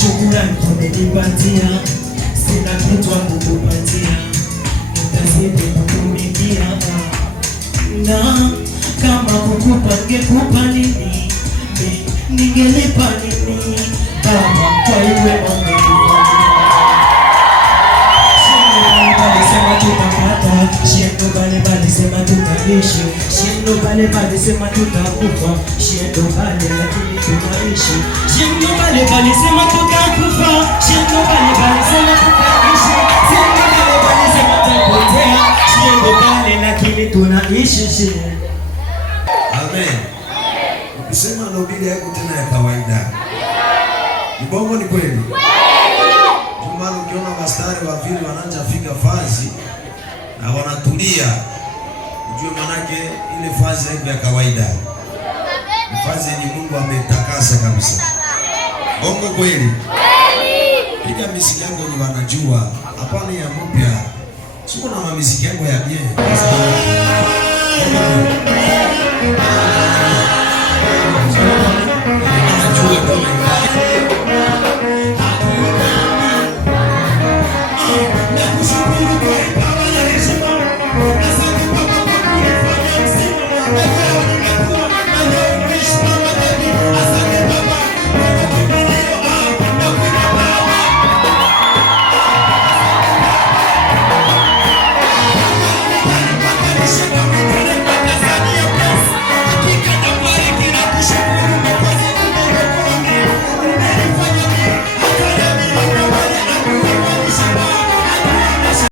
shukrani tumenipatia, sina kitu kukupatia, nitazidi kutumikia. Na kama kukupa ngekupa nini, ningelipa nini Baba kwa iwe umenifanyia. Shindo bale sema tutaishi, shindo bale sema tutakufa, shindo bale lakini tunaishi, shindo bale sema tutakufa, shindo bale sema tutaishi, shindo bale sema tutapotea, shindo bale lakini tunaishi. Amen. Ukisema ndo Biblia yako tena ya kawaida. Mbongo ni kweli? Jumani ukiona mastari wa vile wanaanza fika fazi na wanatulia, ujue manake ile fazi haiko ya kawaida. Ni fazi yenye Mungu ametakasa kabisa. Bongo kweli? Piga miziki yangu ni wanajua, hapana ya mpya. Siko na miziki yangu ya bien.